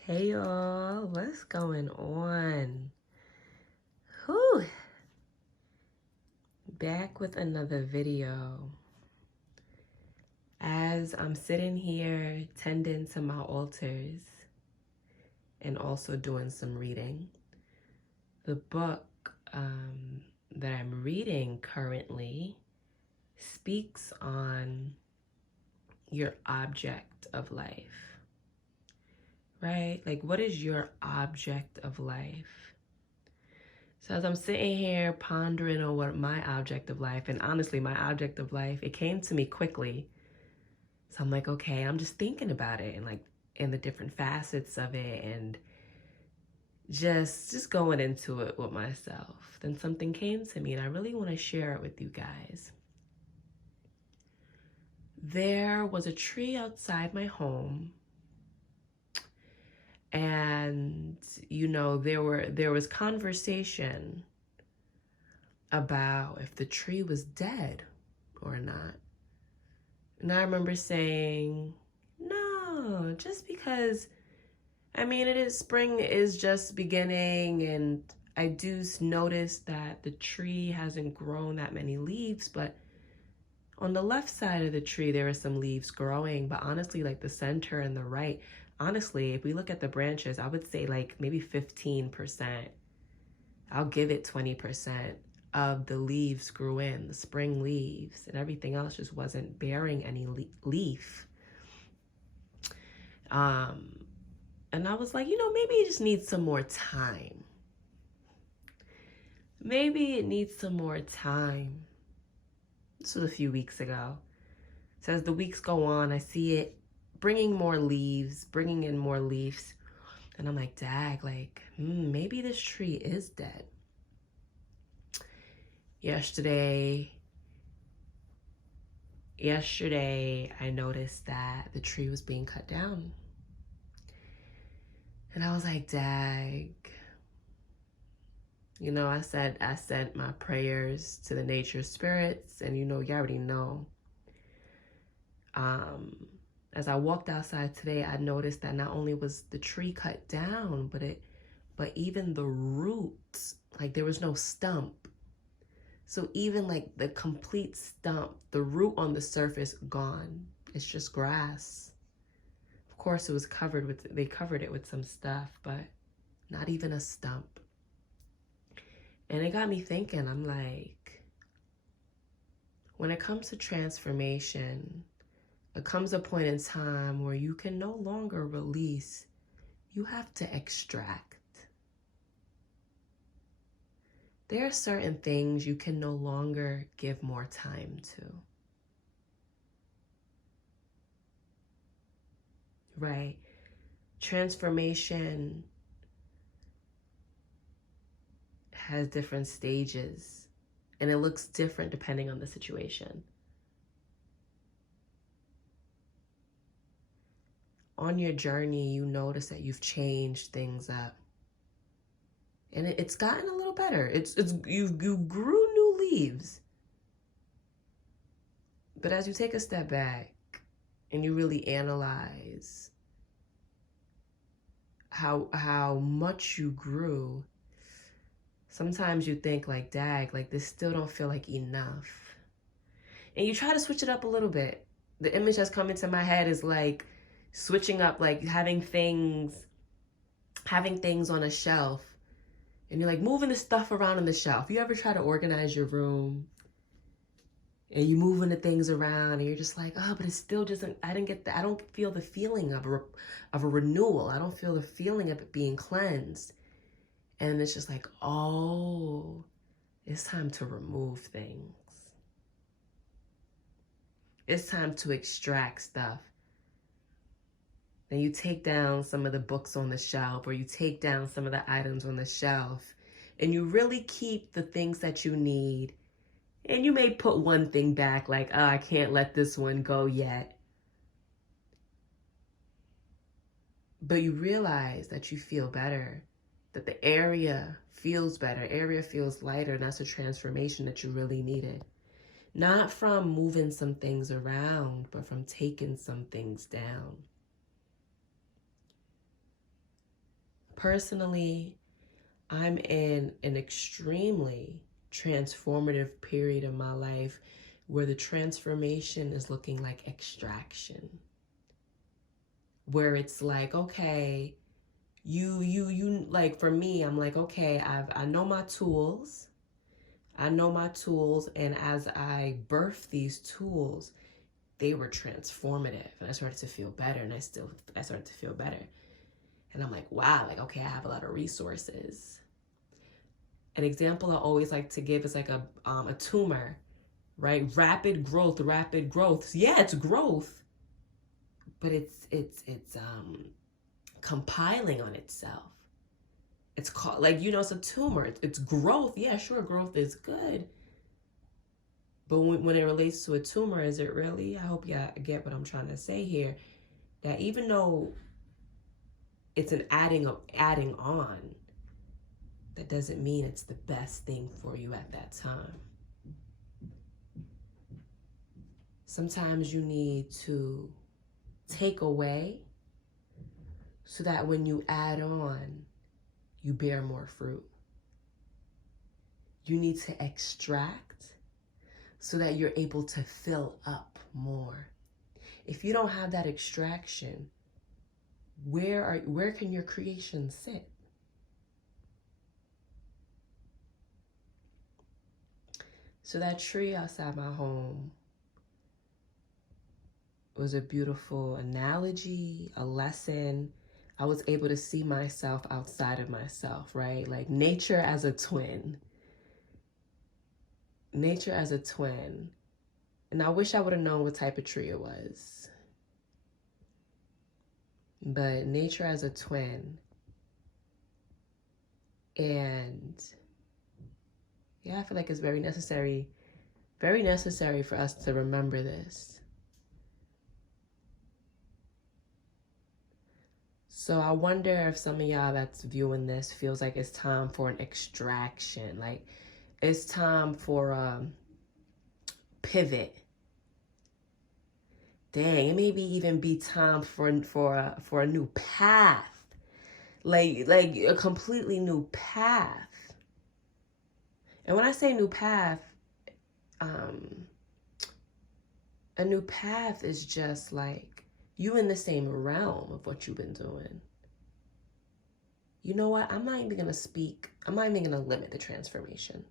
Hey y'all, what's going on? Whew. Back with another video. As I'm sitting here tending to my altars and also doing some reading, the book that I'm reading currently speaks on your object of life, right? Like, what is your object of life? So as I'm sitting here pondering on what my object of life, and honestly, my object of life, it came to me quickly. So I'm like, okay, I'm just thinking about it and like in the different facets of it and just going into it with myself. Then something came to me and I really want to share it with you guys. There was a tree outside my home, and there was conversation about if the tree was dead or not. And I remember saying, no, just because, spring is just beginning, and I do notice that the tree hasn't grown that many leaves, but on the left side of the tree, there are some leaves growing, but honestly, like the center and the right, honestly, if we look at the branches, I would say like maybe 15%. I'll give it 20% of the leaves grew in, the spring leaves, and everything else just wasn't bearing any leaf. And I was like, maybe it just needs some more time. Maybe it needs some more time. This was a few weeks ago. So as the weeks go on, I see it bringing more leaves, bringing in more leaves. And I'm like, dag, like, maybe this tree is dead. Yesterday, I noticed that the tree was being cut down. And I was like, dag. I sent my prayers to the nature spirits, and you already know. As I walked outside today, I noticed that not only was the tree cut down, but even the roots, like there was no stump. So even like the complete stump, the root on the surface gone. It's just grass. Of course, they covered it with some stuff, but not even a stump. And it got me thinking, I'm like, when it comes to transformation, there comes a point in time where you can no longer release, you have to extract. There are certain things you can no longer give more time to. Right? Transformation has different stages, and it looks different depending on the situation. On your journey, you notice that you've changed things up, and it's gotten a little better. You grew new leaves, but as you take a step back and you really analyze how much you grew, sometimes you think like, dag, like this still don't feel like enough. And you try to switch it up a little bit. The image that's come into my head is like switching up, like having things on a shelf, and you're like moving the stuff around on the shelf. You ever try to organize your room and you moving the things around and you're just like, oh, but it still doesn't, I don't feel the feeling of a renewal. I don't feel the feeling of it being cleansed. And it's just like, oh, it's time to remove things. It's time to extract stuff. Then you take down some of the books on the shelf, or you take down some of the items on the shelf, and you really keep the things that you need. And you may put one thing back, like, oh, I can't let this one go yet. But you realize that you feel better, that the area feels better, area feels lighter, and that's a transformation that you really needed. Not from moving some things around, but from taking some things down. Personally, I'm in an extremely transformative period of my life where the transformation is looking like extraction. Where it's like, okay, you like, for me, I'm like, okay, I know my tools. I know my tools, and as I birthed these tools, they were transformative, and I started to feel better, and I started to feel better. And I'm like, wow, like, okay, I have a lot of resources. An example I always like to give is like a tumor, right? Rapid growth, rapid growth. Yeah, it's growth, but it's compiling on itself. It's called, like, it's a tumor. It's growth. Yeah, sure, growth is good. But when it relates to a tumor, is it really? I hope you get what I'm trying to say here. That even though it's an adding on, that doesn't mean it's the best thing for you at that time. Sometimes you need to take away so that when you add on, you bear more fruit. You need to extract so that you're able to fill up more. If you don't have that extraction, where can your creation sit? So that tree outside my home was a beautiful analogy, a lesson. I was able to see myself outside of myself, right? Like nature as a twin. Nature as a twin. And I wish I would have known what type of tree it was. But nature as a twin. And yeah, I feel like it's very necessary for us to remember this. So I wonder if some of y'all that's viewing this feels like it's time for an extraction. Like it's time for a pivot. Dang, it maybe even be time for a new path. Like a completely new path. And when I say new path, a new path is just like you in the same realm of what you've been doing. You know what? I'm not even going to limit the transformation.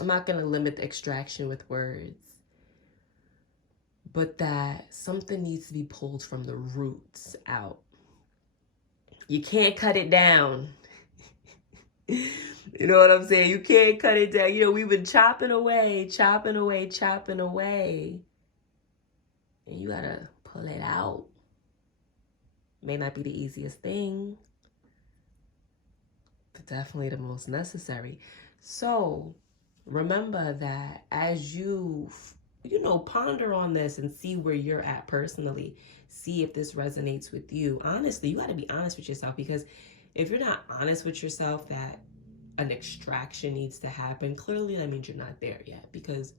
I'm not going to limit the extraction with words. But that something needs to be pulled from the roots out. You can't cut it down. You know what I'm saying? You can't cut it down. We've been chopping away. And you gotta pull it out. May not be the easiest thing, but definitely the most necessary. So remember that as you ponder on this and see where you're at personally. See if this resonates with you. Honestly, you gotta be honest with yourself, because if you're not honest with yourself that an extraction needs to happen, clearly that means you're not there yet, because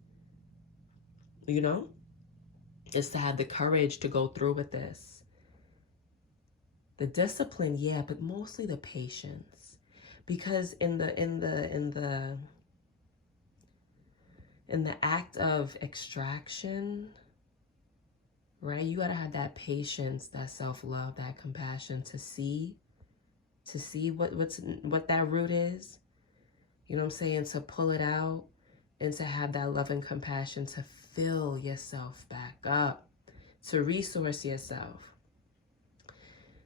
it's to have the courage to go through with this. The discipline, yeah, but mostly the patience. Because in the act of extraction, right, you gotta have that patience, that self-love, that compassion to see what that root is. You know what I'm saying? To pull it out and to have that love and compassion to fill yourself back up, to resource yourself.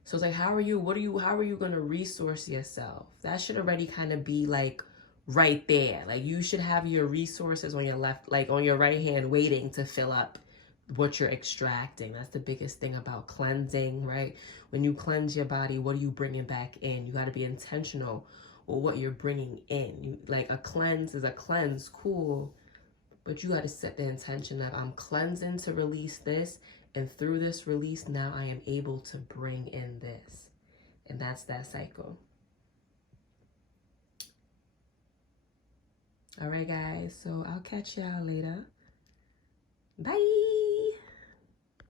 So it's like, how are you going to resource yourself? That should already kind of be like right there. Like you should have your resources on your left, like on your right hand, waiting to fill up what you're extracting. That's the biggest thing about cleansing, right? When you cleanse your body, what are you bringing back in? You got to be intentional with what you're bringing in. Like a cleanse is a cleanse, cool. But you got to set the intention of, I'm cleansing to release this. And through this release, now I am able to bring in this. And that's that cycle. All right, guys. So I'll catch y'all later. Bye.